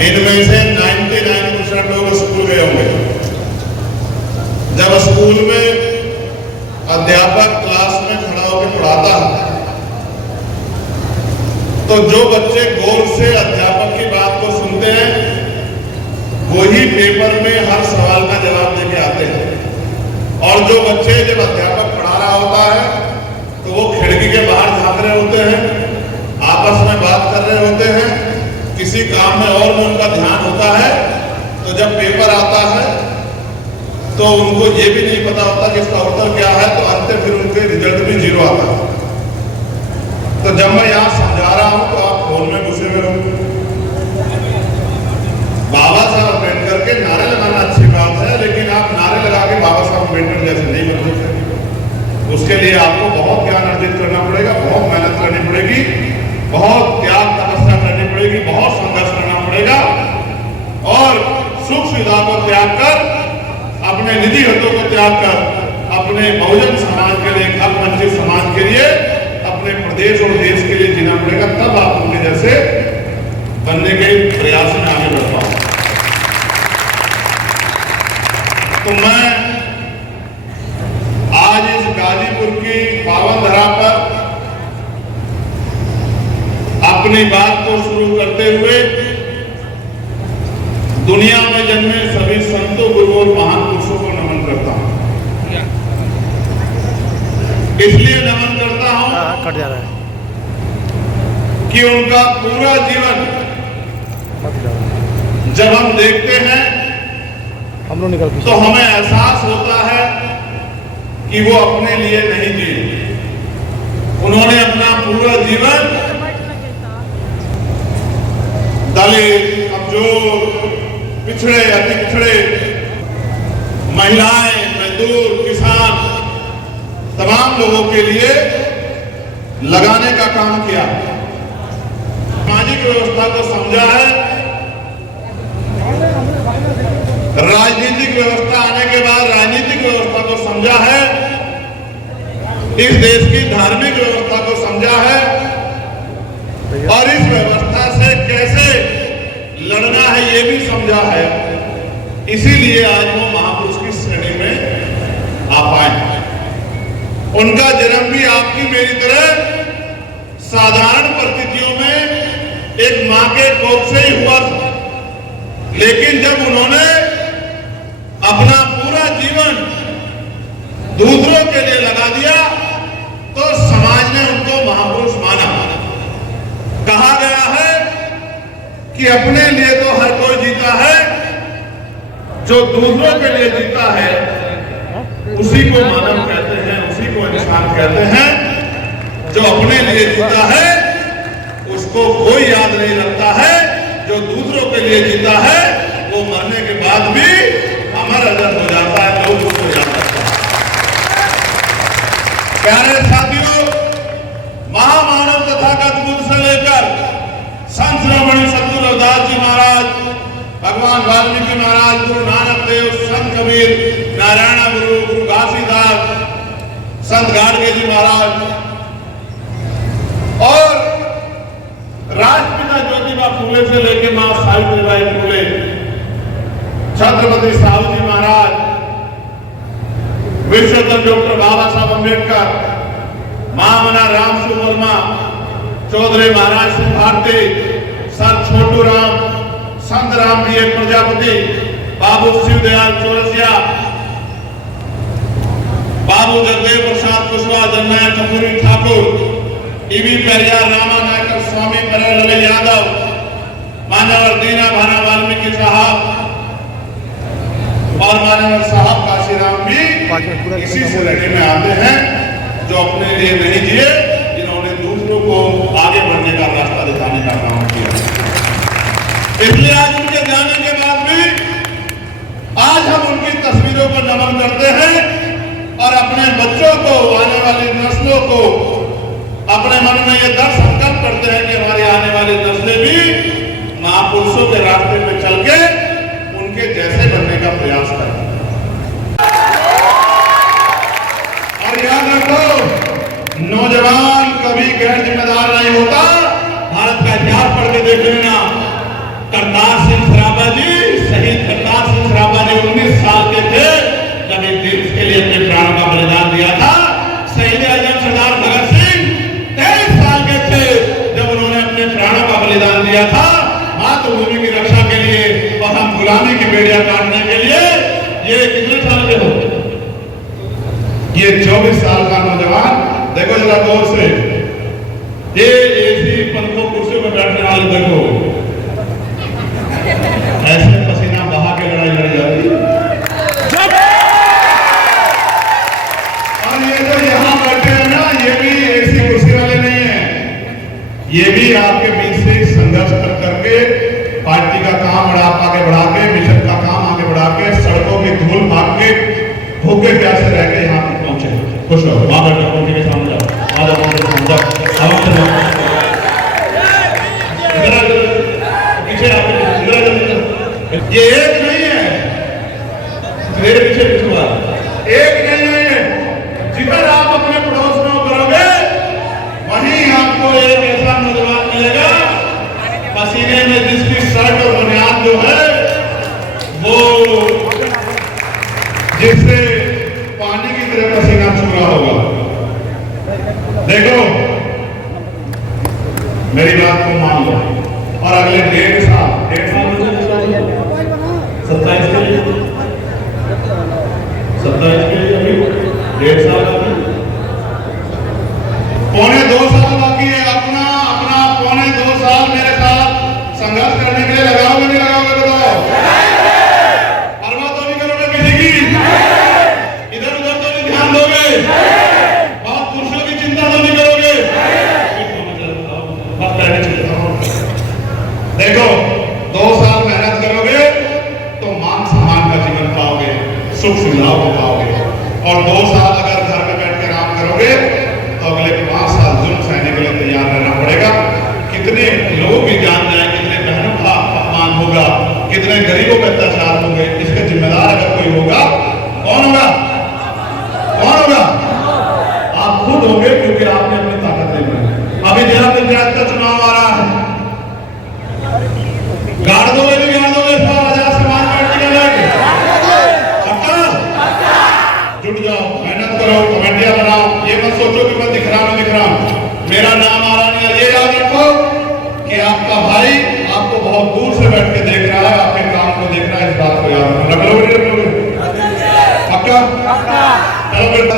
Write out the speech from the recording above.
इनमें से 99% लोग स्कूल गए होंगे। जब स्कूल में अध्यापक क्लास में खड़ा होकर पढ़ाता है तो जो बच्चे गौर से अध्यापक की बात को सुनते हैं वही पेपर में हर सवाल का जवाब देके आते हैं। और जो बच्चे जब अध्यापक पढ़ा रहा होता है तो वो खिड़की के बाहर झांक रहे होते हैं, आपस में बात कर रहे होते हैं, किसी काम में और में उनका ध्यान होता है। तो जब पेपर आता है तो उनको ये भी नहीं पता होता कि इसका उत्तर क्या है, तो अंत फिर उनके रिजल्ट भी 0 आता है। तो जब मैं यहाँ समझा रहा हूं तो आप फोन में घुसे हुए हो। बाबा साहब अम्बेडकर के नारे लगाना अच्छी बात है, लेकिन आप नारे लगा के बाबा साहब अम्बेडकर जैसे नहीं बन सकते। उसके लिए आपको बहुत ज्ञान अर्जित करना पड़ेगा, बहुत मेहनत करनी पड़ेगी, बहुत त्याग तपस्या करनी पड़ेगी, बहुत संघर्ष करना पड़ेगा और सुख सुविधा को त्याग कर, अपने निजी हितों को त्याग कर, अपने बहुजन समाज के लिए, हक वंचित समाज के लिए, अपने प्रदेश और देश के लिए जीना पड़ेगा। तब आप उनके जैसे बनने के प्रयास में आगे बढ़ पाओ। तो मैं आज इस गाजीपुर की पावन धरा पर अपनी बात को शुरू करते हुए दुनिया में जन्मे सभी संतों, गुरुओं और महान पुरुषों को नमन करता हूं। इसलिए नमन करता हूं कट जा रहा है कि उनका पूरा जीवन जब हम देखते हैं हम लोग निकल तो हमें एहसास होता है कि वो अपने लिए नहीं जिए। उन्होंने अपना पूरा जीवन दलित, कमजोर, पिछड़े, अति पिछड़े, महिलाएं, मजदूर, किसान, तमाम लोगों के लिए लगाने का काम किया। सामाजिक व्यवस्था को समझा है। राजनीतिक व्यवस्था आने के बाद राजनीतिक व्यवस्था को समझा है। इस देश की धार्मिक व्यवस्था को समझा है और इस व्यवस्था से कैसे लड़ना है ये भी समझा है। इसीलिए आज वो महापुरुष की श्रेणी में आ पाए। उनका जन्म भी आपकी मेरी तरह साधारण परिस्थितियों में एक मां के कोख से ही हुआ था, लेकिन जब उन्होंने अपना पूरा जीवन दूसरों के लिए लगा दिया तो समाज ने उनको महापुरुष माना। कहा गया है कि अपने लिए तो हर कोई जीता है, जो दूसरों के लिए जीता है उसी को मानव कहते हैं, उसी को इंसान कहते हैं। जो अपने लिए जीता है उसको कोई याद नहीं रखता है, जो दूसरों के लिए जीता है वो मरने के बाद भी अमर अजर हो जाता है, लोग उसको याद रखते हैं। प्यारे साथियों, महामानव तथागत बुद्ध से लेकर संत शिरोमणि सद्गुरु रविदास जी महाराज, भगवान वाल्मीकि महाराज, गुरु नानक देव, संत कबीर, नारायण गुरु, गुरु घासीदास, संत गाडगे जी महाराज और राष्ट्रपिता ज्योतिबा फूले से लेकर मां सावित्रीबाई फूले, छत्रपति साहू जी महाराज, विश्वरत्न डॉक्टर बाबा साहब अम्बेडकर, महामना रामसु वर्मा, चौधरी महाराज सिंह भारती, सर छोटू राम, संत राम बी प्रजापति, बाबू शिवदयाल चौरसिया, बाबू जगदेव प्रसाद कुशवाहा, जननायक कपूरी ठाकुर, ईवी पेरियार, रामा नायकर, स्वामी प्यारेलाल यादव, मानवर दीना भाना वाल्मीकि साहब और मानवर साहब काशीराम भी इसी श्रेणी में आते हैं, जो अपने लिए नहीं जिए, जिन्होंने दूसरों को आगे बढ़ने का रास्ता दिखाने का काम किया। इसलिए आज उनके जाने के बाद भी आज हम उनकी तस्वीरों को नमन करते हैं और अपने बच्चों को, आने वाली नस्लों को अपने मन में ये दृढ़ संकल्प करते हैं कि हमारी आने वाली नस्लें भी महापुरुषों के रास्ते पे चल के उनके जैसे बनने का प्रयास करें। और याद रखो, नौजवान कभी गैर जिम्मेदार नहीं होता। भारत का इतिहास पढ़ के देख लेना, करतार सिंह सराभा जी, शहीद करतार सिंह सराभा जी 19 साल के थे जब इस देश के लिए अपने प्राणों का बलिदान दिया था। शहीद आजम सरदार भगत सिंह 23 साल के थे जब उन्होंने अपने प्राणों का बलिदान दिया था मातृभूमि की रक्षा के लिए और हम गुलामी की बेड़ियां काटने के लिए। ये कितने साल के हो? ये 24 साल का नौजवान। देखो जरा गौर से, ये ऐसी पंखों कुर्सी पर बैठने वाले देखो, ऐसे पसीना बहा के लड़ाई लड़ी जाती है। और ये जो यहाँ बैठे हैं ना, ये भी ऐसी कुर्सी वाले नहीं है, ये भी आपके बीच से संघर्ष कर करके पार्टी का काम आगे बढ़ा के, मिशन का काम आगे बढ़ा के, सड़कों की धूल भाग के, भूखे प्यासे रह के यहाँ तक पहुंचे। खुश हो, वहां बैठो, पंखे के सामने जाओ, आ जाओ, पीछे आप ये एक नहीं है, मेरे पीछे पिछुआ एक नहीं है। जिधर आप अपने पड़ोस में करोगे वहीं आपको एक ऐसा नौजवान मिलेगा पसीने में जिसकी शर्ट और बुनियाद जो है वो जिससे पानी की तरह पसीना छू रहा होगा। देखो मेरी बात को मान लो और अगले 1.5 साल 27 के लिए 27 के लिए अभी 1.5 साल बाकी, पौने 2 साल बाकी है। अपना अपना पौने 2 साल मेरे साथ संघर्ष करने के लिए लगाओगे नहीं लगाओगे? बताओ। परवाह तो नहीं करोगे किसी की? इधर उधर तो नहीं ध्यान दोगे? बहुत पुरुषों की चिंता तो नहीं करोगे? देखो 2 साल मेहनत करोगे तो मान सम्मान का जीवन पाओगे, सुख सुविधाओं को पाओगे। और 2 साल अगर घर में बैठ के आराम करोगे तो अगले 5 साल जुल्म सहने के लिए तैयार रहना पड़ेगा। कितने लोगों की जान जाए, कितने बहनों का अपमान होगा, कितने गरीबों के अत्याचार होंगे, इसके जिम्मेदार अगर कोई होगा, कौन होगा? कौन होगा? आप खुद होंगे, क्योंकि आपने अपनी ताकत नहीं बनाई। अभी जिला पंचायत का चुनाव आ रहा है, गाड़ दोगे नहीं गाड़ दोगे? 100,000 समाज पार्टी का लग जुट जाओ, मेहनत करो, कमेटियां बनाओ। ये मत सोचो कि मैं दिख रहा हूं, मेरा नाम आ रहा नहीं। ये याद रखो कि आपका भाई आपको बहुत दूर से बैठ के देख रहा है, आपके काम को देख रहा है, इस बात को याद रखो। पक्का? चलो बेटा